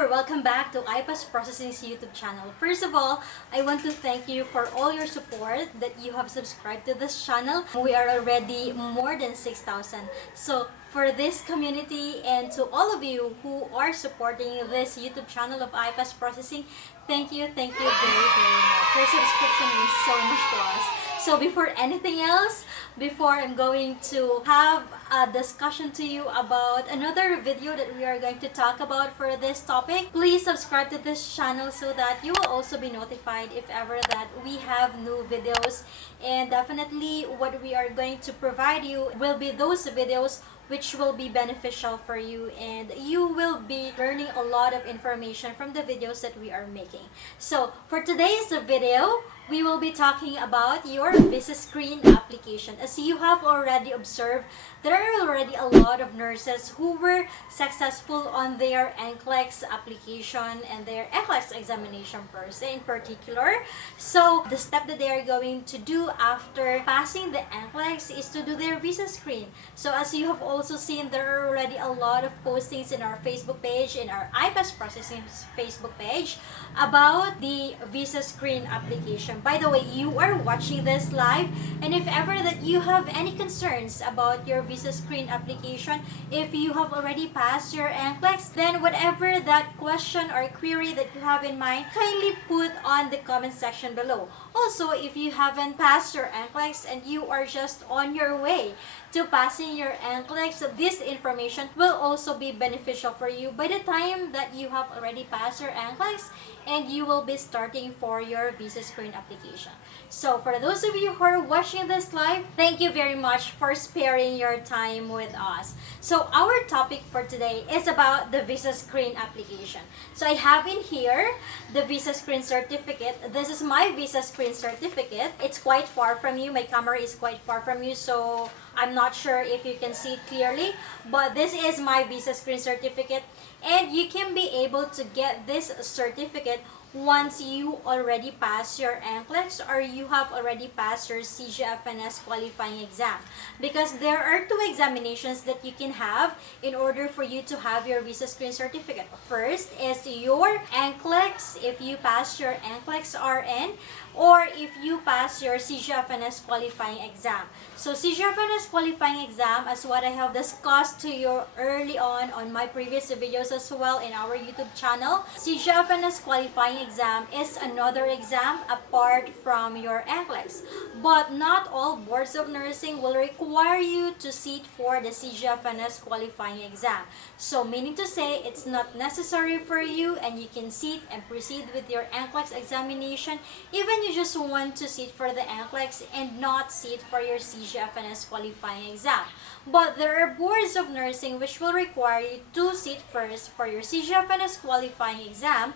there, welcome back to IPASS Processing's YouTube channel. First of all, I want to thank you for all your support that you have subscribed to this channel. We are already more than 6,000. So for this community and to all of you who are supporting this YouTube channel of IPASS Processing, thank you very, very much. Your subscription means so much to us. So before anything else, before I'm going to have a discussion to you about another video that we are going to talk about for this topic, please subscribe to this channel so that you will also be notified if ever that we have new videos. And definitely what we are going to provide you will be those videos which will be beneficial for you, and you will be learning a lot of information from the videos that we are making. So for today's video, we will be talking about your VisaScreen application. As you have already observed, there are already a lot of nurses who were successful on their NCLEX application and their NCLEX examination per se in particular. So the step that they are going to do after passing the NCLEX is to do their VisaScreen. So as you have also seen, there are already a lot of postings in our Facebook page, in our IPASS Processing Facebook page, about the VisaScreen application. By the way, you are watching this live, and if ever that you have any concerns about your VisaScreen application, if you have already passed your NCLEX, then whatever that question or query that you have in mind, kindly put on the comment section below. Also, if you haven't passed your NCLEX and you are just on your way to passing your NCLEX, this information will also be beneficial for you by the time that you have already passed your NCLEX and you will be starting for your VisaScreen application. So for those of you who are watching this live, thank you very much for sparing your time with us. So our topic for today is about the VisaScreen application. So I have in here the VisaScreen certificate. This is my VisaScreen certificate. It's quite far from you. My camera is quite far from you, so I'm not sure if you can see it clearly, but this is my VisaScreen certificate, and you can be able to get this certificate once you already pass your NCLEX or you have already passed your CGFNS qualifying exam, because there are two examinations that you can have in order for you to have your VisaScreen certificate. First is your NCLEX if you pass your NCLEX-RN, or if you pass your CGFNS qualifying exam. So CGFNS qualifying exam, as what I have discussed to you early on my previous videos as well in our YouTube channel, CGFNS qualifying exam is another exam apart from your NCLEX. But not all boards of nursing will require you to sit for the CGFNS qualifying exam. So meaning to say, it's not necessary for you and you can sit and proceed with your NCLEX examination even you just want to sit for the NCLEX and not sit for your CGFNS qualifying exam. But there are boards of nursing which will require you to sit first for your CGFNS qualifying exam.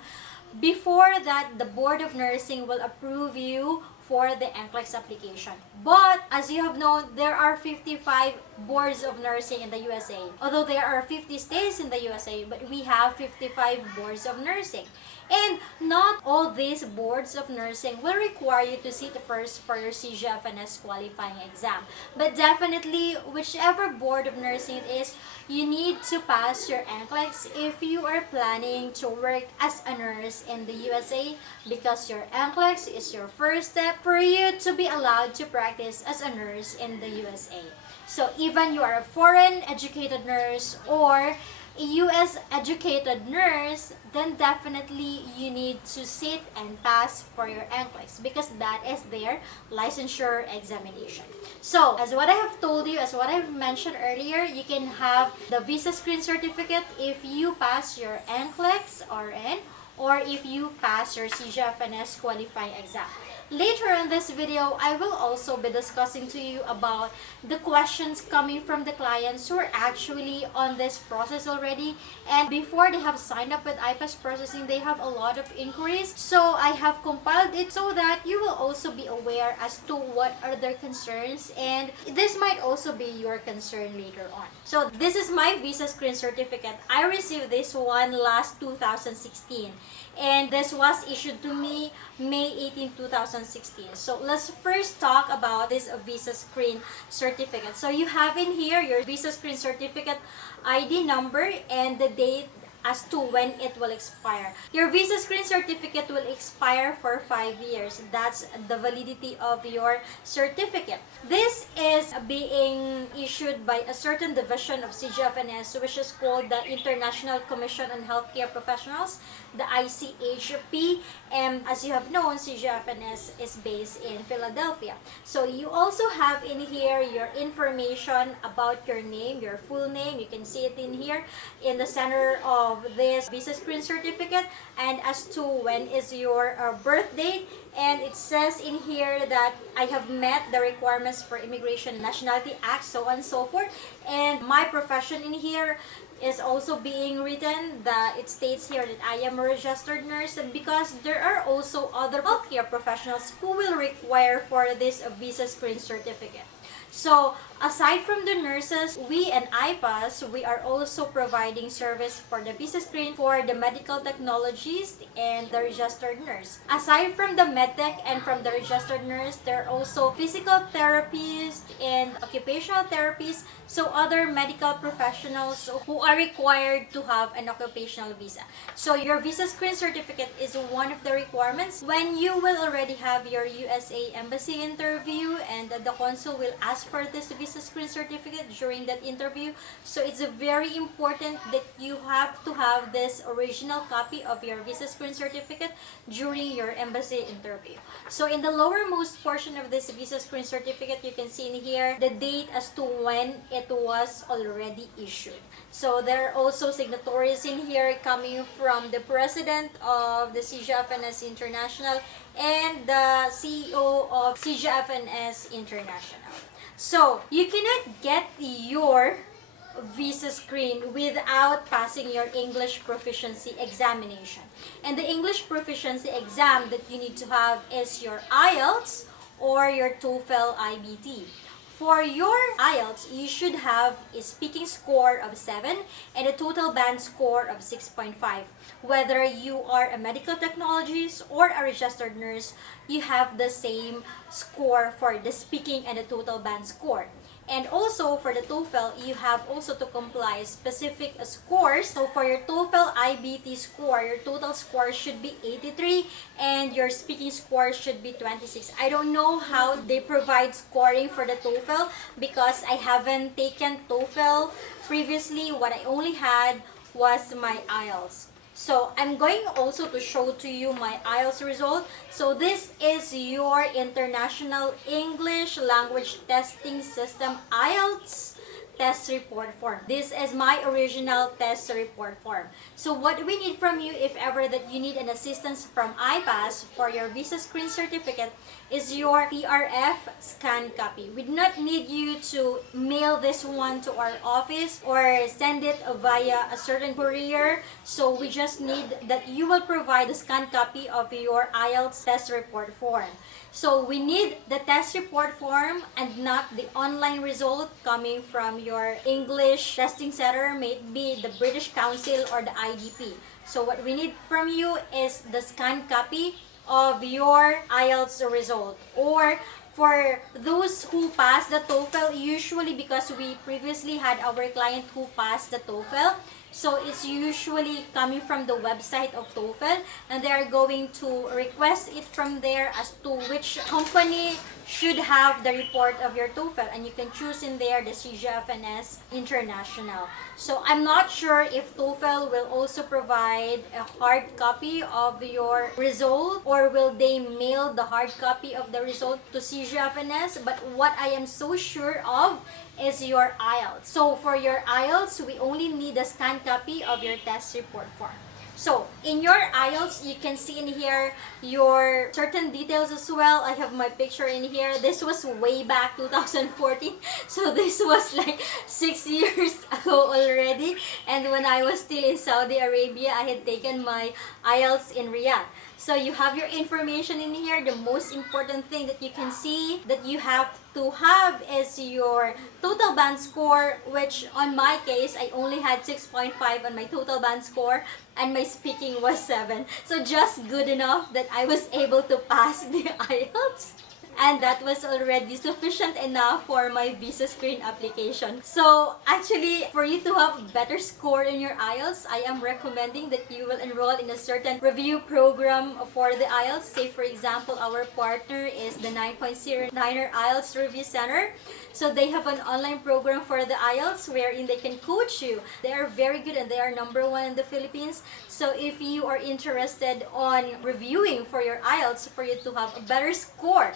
Before that, the board of nursing will approve you for the NCLEX application. But as you have known, there are 55 boards of nursing in the USA. Although there are 50 states in the USA, but we have 55 boards of nursing. And not all these boards of nursing will require you to sit first for your CGFNS qualifying exam. But definitely, whichever board of nursing it is, you need to pass your NCLEX if you are planning to work as a nurse in the USA, because your NCLEX is your first step for you to be allowed to practice as a nurse in the USA. So even you are a foreign educated nurse or a US educated nurse, then definitely you need to sit and pass for your NCLEX, because that is their licensure examination. So as what I have told you, as what I've mentioned earlier, you can have the VisaScreen certificate if you pass your NCLEX-RN or if you pass your CGFNS qualifying exam. Later in this video, I will also be discussing to you about the questions coming from the clients who are actually on this process already, and before they have signed up with IPASS Processing, they have a lot of inquiries. So I have compiled it so that you will also be aware as to what are their concerns, and this might also be your concern later on. So this is my VisaScreen certificate. I received this one last 2016. And this was issued to me May 18, 2016. So let's first talk about this VisaScreen certificate. So you have in here your VisaScreen certificate ID number and the date as to when it will expire. Your VisaScreen certificate will expire for 5 years. That's the validity of your certificate. This is being issued by a certain division of CGFNS, which is called the International Commission on Healthcare Professionals, the ICHP. And as you have known, CGFNS is based in Philadelphia. So you also have in here your information about your name, your full name. You can see it in here in the center of this VisaScreen certificate, and as to when is your birth date. And it says in here that I have met the requirements for Immigration and Nationality Act, so on and so forth. And my profession in here is also being written. It states here that I am a registered nurse, because there are also other healthcare professionals who will require for this VisaScreen certificate. So aside from the nurses, we and IPASS, we are also providing service for the VisaScreen for the medical technologist and the registered nurse. Aside from the medtech and from the registered nurse, there are also physical therapists and occupational therapists, so other medical professionals who are required to have an occupational visa. So your VisaScreen certificate is one of the requirements when you will already have your USA Embassy interview, and the consul will ask for this VisaScreen certificate during that interview. So it's very important that you have to have this original copy of your VisaScreen certificate during your embassy interview. So in the lowermost portion of this VisaScreen certificate, you can see in here the date as to when it was already issued. So there are also signatories in here coming from the president of the CGFNS International and the CEO of CGFNS International. So you cannot get your VisaScreen without passing your English proficiency examination. And the English proficiency exam that you need to have is your Ielts or your TOEFL IBT. For your Ielts, you should have a speaking score of 7 and a total band score of 6.5. Whether you are a medical technologist or a registered nurse, you have the same score for the speaking and the total band score. And also for the TOEFL, you have also to comply specific scores. So for your TOEFL IBT score, your total score should be 83 and your speaking score should be 26. I don't know how they provide scoring for the TOEFL because I haven't taken TOEFL previously. What I only had was my Ielts. So I'm going also to show to you my Ielts result. So this is your International English Language Testing System Ielts test report form. This is my original test report form. So what we need from you, if ever that you need an assistance from IPASS for your VisaScreen certificate, is your TRF scan copy. We do not need you to mail this one to our office or send it via a certain courier. So we just need that you will provide the scan copy of your Ielts test report form. So we need the test report form and not the online result coming from your English testing center, maybe the British Council or the IDP. So what we need from you is the scanned copy of your Ielts result. Or for those who passed the TOEFL, usually because we previously had our client who passed the TOEFL, so it's usually coming from the website of TOEFL, and they are going to request it from there as to which company should have the report of your TOEFL, and you can choose in there the CGFNS International. So I'm not sure if TOEFL will also provide a hard copy of your result, or will they mail the hard copy of the result to CGFNS, but what I am so sure of is your Ielts. So for your Ielts, we only need a scanned copy of your test report form. So in your Ielts, you can see in here your certain details as well. I have my picture in here. This was way back 2014. So this was like 6 years ago already. And when I was still in Saudi Arabia, I had taken my Ielts in Riyadh. So you have your information in here. The most important thing that you can see that you have to have is your total band score, which on my case, I only had 6.5 on my total band score, and my speaking was 7. So just good enough that I was able to pass the Ielts. and that was already sufficient enough for my VisaScreen application. So actually, for you to have better score in your IELTS, I am recommending that you will enroll in a certain review program for the IELTS. Say for example, our partner is the 9.09er IELTS Review Center. So they have an online program for the IELTS wherein they can coach you. They are very good and they are #1 in the Philippines. So if you are interested on reviewing for your IELTS for you to have a better score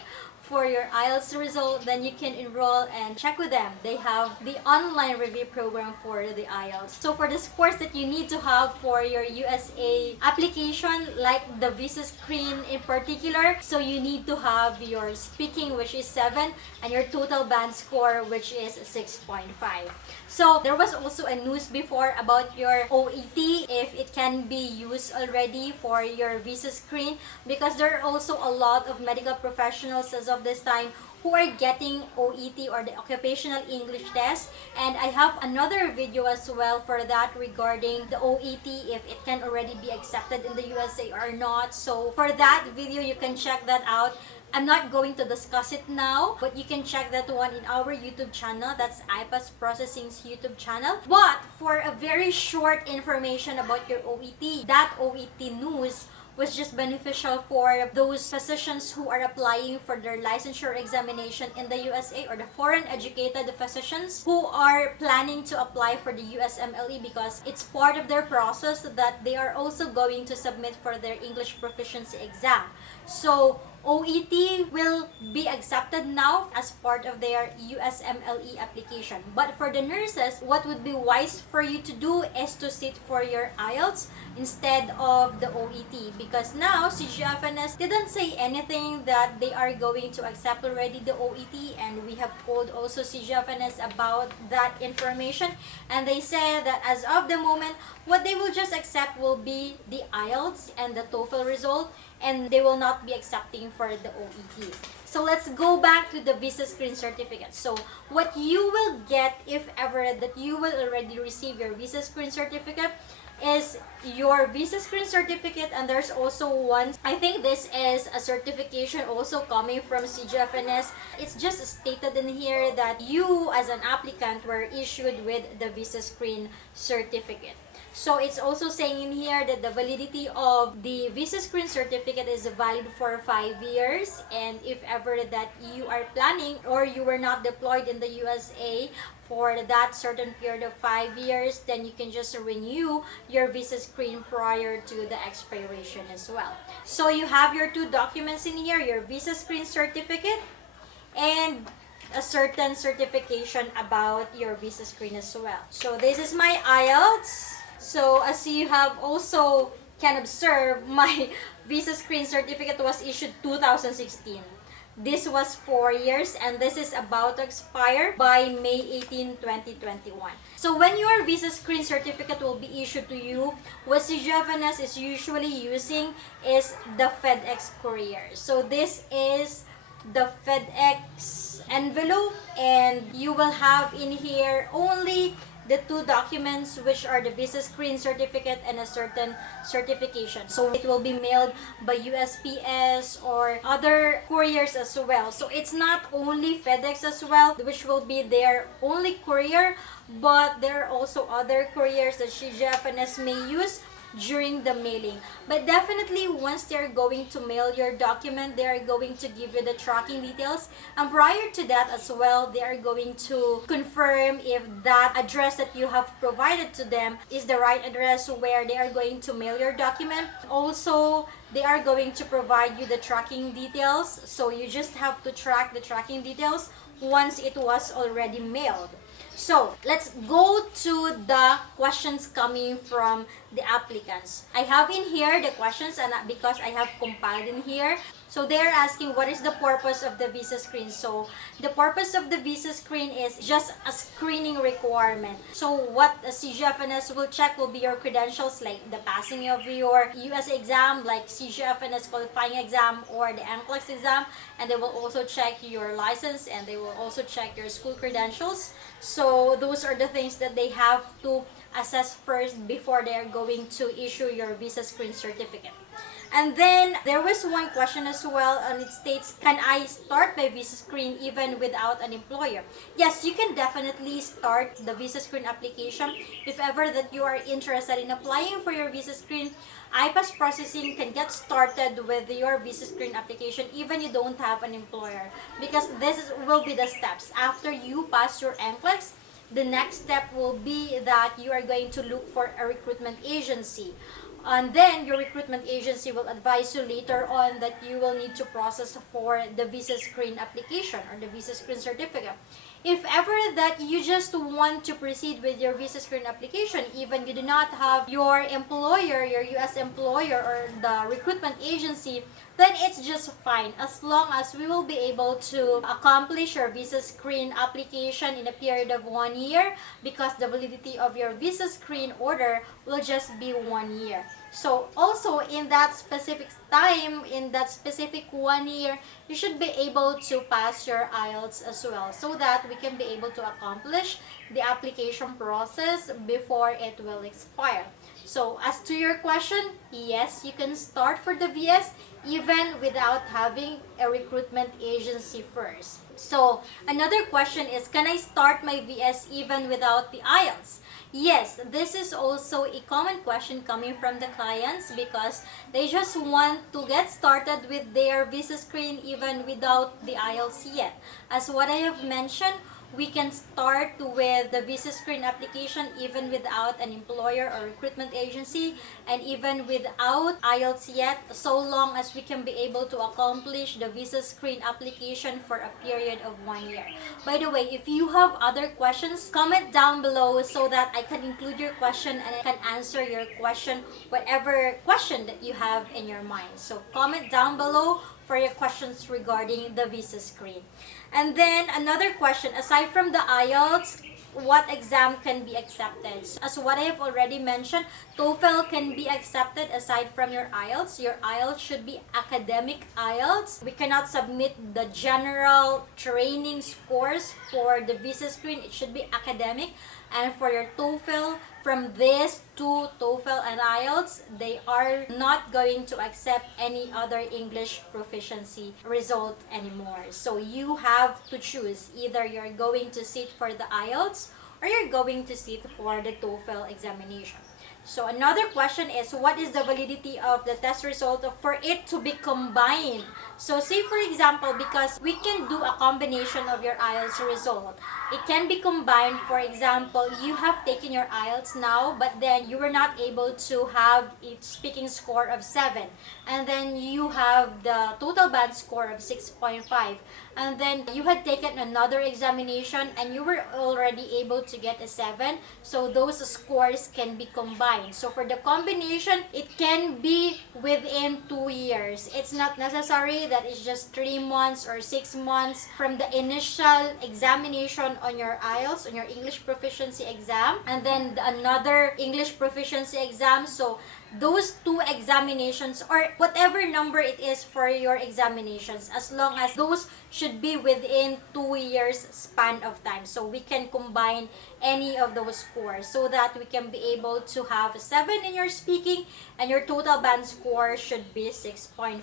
for your IELTS result, then you can enroll and check with them. They have the online review program for the IELTS. So for the scores that you need to have for your USA application, like the VisaScreen in particular, so you need to have your speaking, which is 7, and your total band score, which is 6.5. So there was also a news before about your OET, if it can be used already for your VisaScreen, because there are also a lot of medical professionals as of this time who are getting OET, or the Occupational English Test, and I have another video as well for that regarding the OET, if it can already be accepted in the USA or not. So for that video, you can check that out. I'm not going to discuss it now, but you can check that one in our YouTube channel. That's IPASS Processing's YouTube channel. But for a very short information about your OET, that OET news was just beneficial for those physicians who are applying for their licensure examination in the USA, or the foreign educated physicians who are planning to apply for the USMLE, because it's part of their process that they are also going to submit for their English proficiency exam. So OET will be accepted now as part of their USMLE application. But for the nurses, what would be wise for you to do is to sit for your IELTS instead of the OET, because now CGFNS didn't say anything that they are going to accept already the OET, and we have told also CGFNS about that information, and they said that as of the moment, what they will just accept will be the IELTS and the TOEFL result, and they will not be accepting for the OET. So let's go back to the VisaScreen certificate. So what you will get, if ever that you will already receive your VisaScreen certificate, is your VisaScreen certificate, and there's also one, I think this is a certification also coming from CGFNS. It's just stated in here that you as an applicant were issued with the VisaScreen certificate. So it's also saying in here that the validity of the VisaScreen certificate is valid for 5 years, and if ever that you are planning or you were not deployed in the USA for that certain period of 5 years, then you can just renew your VisaScreen prior to the expiration as well. So you have your 2 documents in here, your VisaScreen certificate and a certain certification about your VisaScreen as well. So this is my IELTS. So as you have also can observe, my VisaScreen certificate was issued 2016. This was 4 years, and this is about to expire by May 18, 2021. So when your VisaScreen certificate will be issued to you, what CGFNS is usually using is the FedEx courier. So this is the FedEx envelope, and you will have in here only the 2 documents, which are the VisaScreen certificate and a certain certification. So it will be mailed by USPS or other couriers as well. So it's not only FedEx as well, which will be their only courier, but there are also other couriers that CGFNS may use during the mailing. But definitely, once they're going to mail your document, they are going to give you the tracking details, and prior to that as well, they are going to confirm if that address that you have provided to them is the right address where they are going to mail your document. Also, they are going to provide you the tracking details, so you just have to track the tracking details once it was already mailed. So let's go to the questions coming from the applicants. I have in here the questions, and because I have compiled in here. So they're asking, what is the purpose of the VisaScreen? So the purpose of the VisaScreen is just a screening requirement. So what the CGFNS will check will be your credentials, like the passing of your US exam, like CGFNS qualifying exam or the NCLEX exam, and they will also check your license, and they will also check your school credentials. So those are the things that they have to assess first before they are going to issue your VisaScreen certificate. And then there was one question as well, and it states, can I start my VisaScreen even without an employer? Yes, you can definitely start the VisaScreen application if ever that you are interested in applying for your VisaScreen. IPASS Processing can get started with your VisaScreen application even you don't have an employer, because will be the steps. After you pass your NCLEX, the next step will be that you are going to look for a recruitment agency. And then your recruitment agency will advise you later on that you will need to process for the VisaScreen application or the VisaScreen certificate. If ever that you just want to proceed with your VisaScreen application, even you do not have your employer, your US employer or the recruitment agency, then it's just fine as long as we will be able to accomplish your VisaScreen application in a period of 1 year, because the validity of your VisaScreen order will just be 1 year. So also in that specific time, in that specific 1 year, you should be able to pass your Ielts as well, so that we can be able to accomplish the application process before it will expire. So as to your question, yes, you can start for the VS even without having a recruitment agency first. So another question is, can I start my VS even without the Ielts? Yes, this is also a common question coming from the clients, because they just want to get started with their VisaScreen even without the Ielts yet. As what I have mentioned, we can start with the VisaScreen application even without an employer or recruitment agency, and even without Ielts yet, so long as we can be able to accomplish the VisaScreen application for a period of 1 year. By the way, if you have other questions, comment down below so that I can include your question and I can answer your question, whatever question that you have in your mind. So comment down below for your questions regarding the VisaScreen. And then another question, aside from the Ielts, what exam can be accepted? So, as what I have already mentioned, TOEFL can be accepted aside from your Ielts. Your Ielts should be academic Ielts. We cannot submit the general training scores for the VisaScreen. It should be academic. And for your TOEFL, from this to TOEFL and Ielts, they are not going to accept any other English proficiency result anymore. So you have to choose. Either you're going to sit for the Ielts or you're going to sit for the TOEFL examination. So another question is, what is the validity of the test result for it to be combined? So say for example, because we can do a combination of your Ielts result. It can be combined. For example, you have taken your Ielts now, but then you were not able to have a speaking score of 7. And then you have the total band score of 6.5. And then you had taken another examination and you were already able to get a 7. So those scores can be combined. So for the combination, it can be within 2 years. It's not necessary that it's just 3 months or 6 months from the initial examination on your Ielts, on your English proficiency exam, and then another English proficiency exam. So those 2 examinations, or whatever number it is for your examinations, as long as those should be within 2 years span of time. So we can combine any of those scores so that we can be able to have 7 in your speaking and your total band score should be 6.5.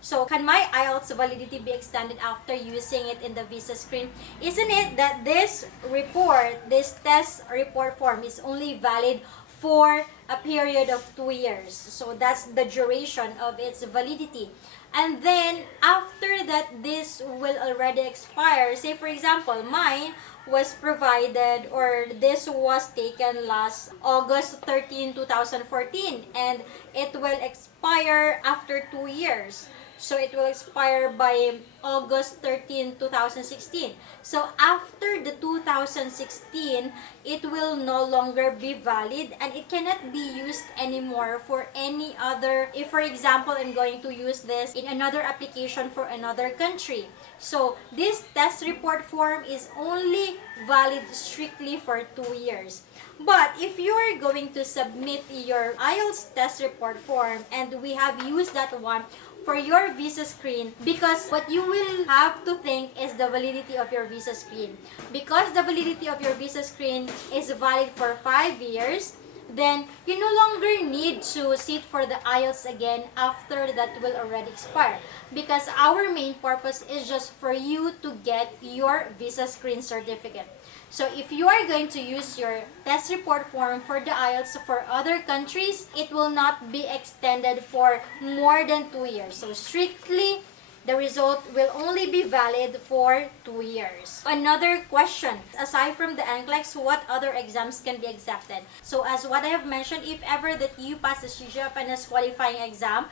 So can my Ielts validity be extended after using it in the VisaScreen? Isn't it that this report, this test report form is only valid for a period of 2 years. So that's the duration of its validity. And then after that, this will already expire. Say for example, mine was provided, or this was taken last August 13, 2014, and it will expire after 2 years. So it will expire by August 13, 2016. So after the 2016, it will no longer be valid and it cannot be used anymore for any other. If for example, I'm going to use this in another application for another country. So this test report form is only valid strictly for 2 years. But if you are going to submit your Ielts test report form and we have used that one for your VisaScreen, because what you will have to think is the validity of your VisaScreen. Because the validity of your VisaScreen is valid for 5 years, then you no longer need to sit for the IELTS again after that will already expire, because our main purpose is just for you to get your VisaScreen certificate. So if you are going to use your test report form for the IELTS for other countries, it will not be extended for more than 2 years. So strictly, the result will only be valid for 2 years. Another question, aside from the NCLEX, what other exams can be accepted? So as what I have mentioned, if ever that you pass the CGFNS qualifying exam,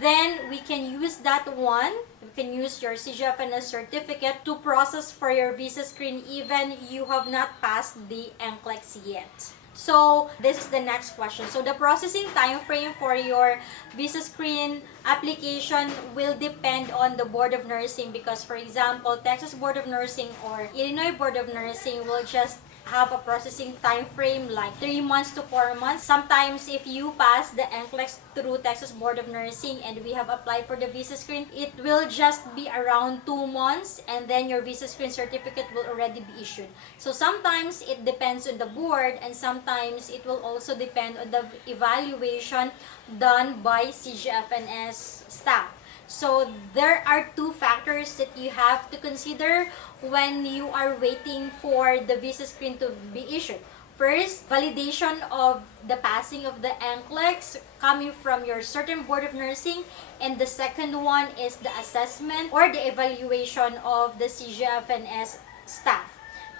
then we can use that one. You can use your CGFNS certificate to process for your VisaScreen even you have not passed the NCLEX yet. So this is the next question. So the processing time frame for your VisaScreen application will depend on the Board of Nursing, because for example, Texas Board of Nursing or Illinois Board of Nursing will just have a processing time frame like 3 months to 4 months. Sometimes if you pass the NCLEX through Texas Board of Nursing and we have applied for the VisaScreen, it will just be around 2 months and then your VisaScreen certificate will already be issued. So sometimes it depends on the board, and sometimes it will also depend on the evaluation done by CGFNS staff. So there are 2 factors that you have to consider when you are waiting for the VisaScreen to be issued. First, validation of the passing of the NCLEX coming from your certain Board of Nursing, and the second one is the assessment or the evaluation of the CGFNS staff.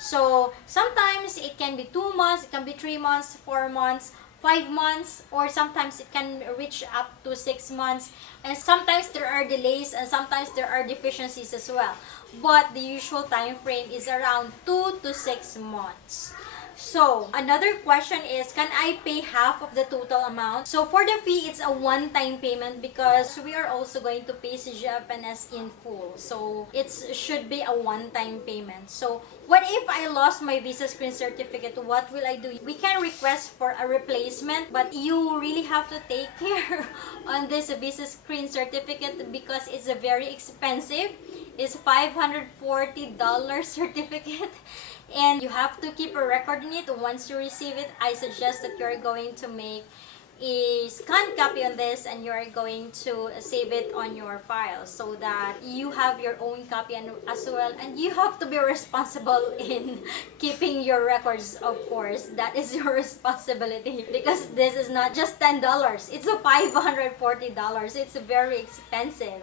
So sometimes it can be 2 months, it can be 3 months, 4 months, 5 months, or sometimes it can reach up to 6 months, and sometimes there are delays and sometimes there are deficiencies as well, but the usual time frame is around 2 to 6 months. So another question is, can I pay half of the total amount? So for the fee, it's a one-time payment because we are also going to pay CGFNS in full. So it should be a one-time payment. So what if I lost my VisaScreen certificate? What will I do? We can request for a replacement, but you really have to take care on this VisaScreen certificate because it's a very expensive. It's $540 certificate. And you have to keep a record in it. Once you receive it, I suggest that you're going to make a scanned copy on this and you're going to save it on your file so that you have your own copy as well, and you have to be responsible in keeping your records. Of course, that is your responsibility because this is not just $10, it's a $540. It's very expensive.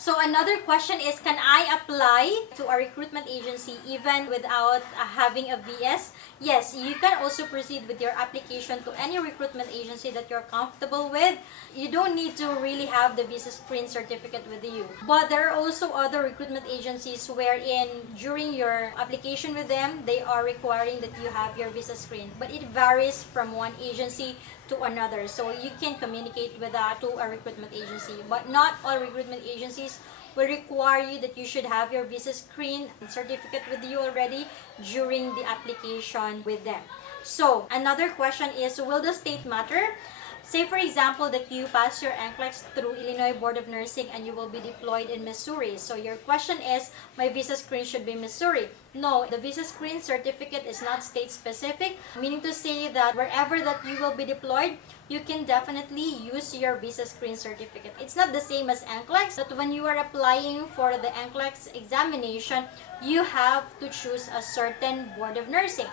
So another question is, can I apply to a recruitment agency even without having a VS? Yes, you can also proceed with your application to any recruitment agency that you're comfortable with. You don't need to really have the VisaScreen certificate with you. But there are also other recruitment agencies wherein during your application with them, they are requiring that you have your VisaScreen. But it varies from one agency to another. So you can communicate with that to a recruitment agency. But not all recruitment agencies will require you that you should have your VisaScreen certificate with you already during the application with them. So another question is, will the state matter? Say for example that you pass your NCLEX through Illinois Board of Nursing and you will be deployed in Missouri. So your question is, my VisaScreen should be Missouri. No, the VisaScreen certificate is not state specific, meaning to say that wherever that you will be deployed, you can definitely use your VisaScreen certificate. It's not the same as NCLEX, but when you are applying for the NCLEX examination, you have to choose a certain Board of Nursing.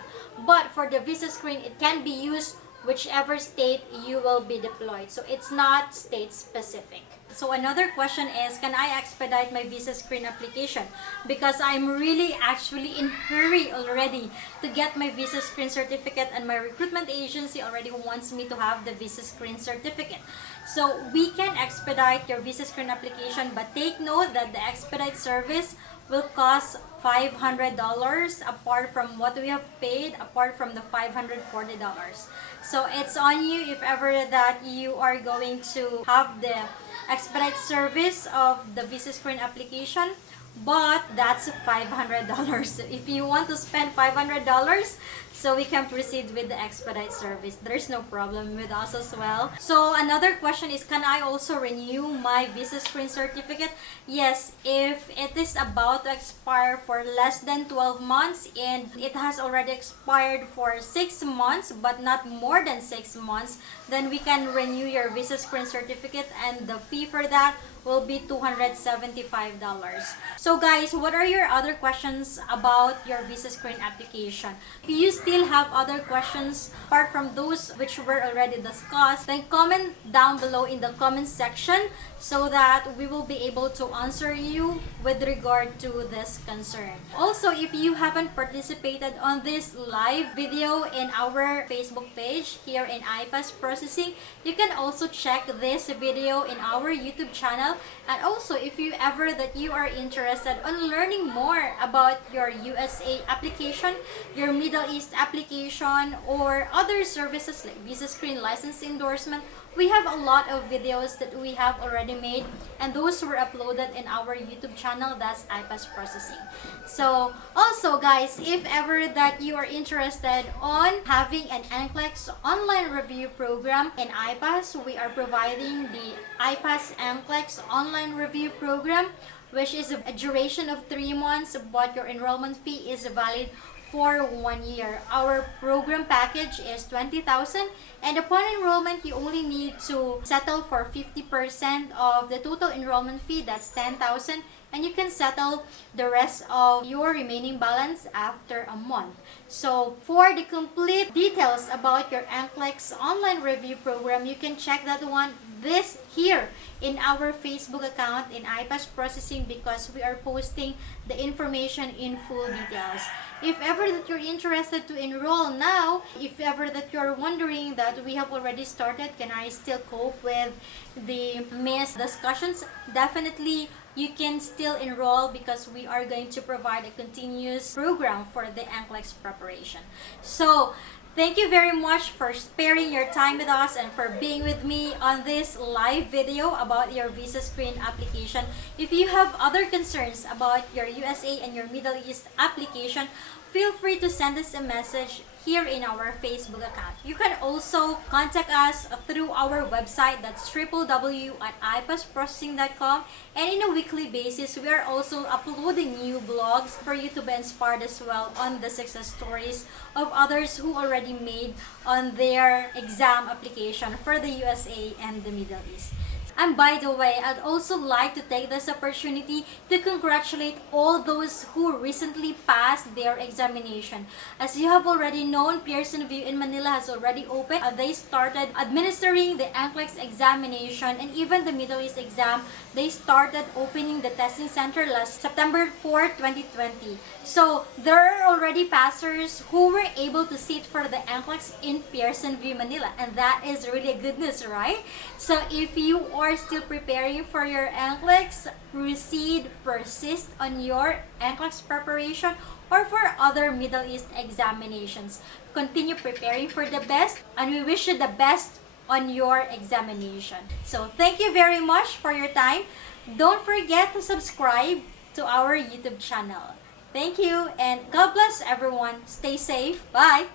But for the VisaScreen, it can be used whichever state you will be deployed. So it's not state specific. So another question is, can I expedite my VisaScreen application? Because I'm really actually in hurry already to get my VisaScreen certificate, and my recruitment agency already wants me to have the VisaScreen certificate. So we can expedite your VisaScreen application, but take note that the expedite service will cost $500 apart from what we have paid, apart from the $540. So it's on you if ever that you are going to have the expedite service of the VisaScreen application. but that's $500. If you want to spend $500, so we can proceed with the Expedite service. There's no problem with us as well. So another question is, can I also renew my VisaScreen certificate? Yes, if it is about to expire for less than 12 months and it has already expired for 6 months but not more than 6 months, then we can renew your VisaScreen certificate, and the fee for that will be $275. So guys, what are your other questions about your VisaScreen application? If you still have other questions apart from those which were already discussed, then comment down below in the comment section so that we will be able to answer you with regard to this concern. Also, if you haven't participated on this live video in our Facebook page here in IPASS Processing, you can also check this video in our YouTube channel. And also, if you ever that you are interested on learning more about your USA application, your Middle East application, or other services like VisaScreen license endorsement, we have a lot of videos that we have already made, and those were uploaded in our YouTube channel, that's IPASS Processing. So also guys, if ever that you are interested on having an NCLEX online review program in IPASS, we are providing the IPASS NCLEX online review program, which is a duration of 3 months, but your enrollment fee is valid for 1 year. Our program package is $20,000, and upon enrollment, you only need to settle for 50% of the total enrollment fee, that's $10,000, and you can settle the rest of your remaining balance after a month. So for the complete details about your NCLEX online review program, you can check that one this here in our Facebook account in IPASS Processing, because we are posting the information in full details. If ever that you're interested to enroll now, if ever that you're wondering that we have already started, can I still cope with the missed discussions? Definitely you can still enroll, because we are going to provide a continuous program for the NCLEX preparation. So thank you very much for sparing your time with us and for being with me on this live video about your VisaScreen application. If you have other concerns about your USA and your Middle East application, feel free to send us a message here in our Facebook account. You can also contact us through our website, that's www.ipassprocessing.com, and in a weekly basis we are also uploading new blogs for you to be inspired as well on the success stories of others who already made on their exam application for the USA and the Middle East. And by the way, I'd also like to take this opportunity to congratulate all those who recently passed their examination. As you have already known, Pearson VUE in Manila has already opened. They started administering the NCLEX examination, and even the Middle East exam, they started opening the testing center last September 4, 2020. So there are already passers who were able to sit for the NCLEX in Pearson VUE Manila, and that is really good news, right? So if you are still preparing for your NCLEX, persist on your NCLEX preparation, or for other Middle East examinations. Continue preparing for the best, and we wish you the best on your examination. So thank you very much for your time. Don't forget to subscribe to our YouTube channel. Thank you, and God bless everyone. Stay safe. Bye!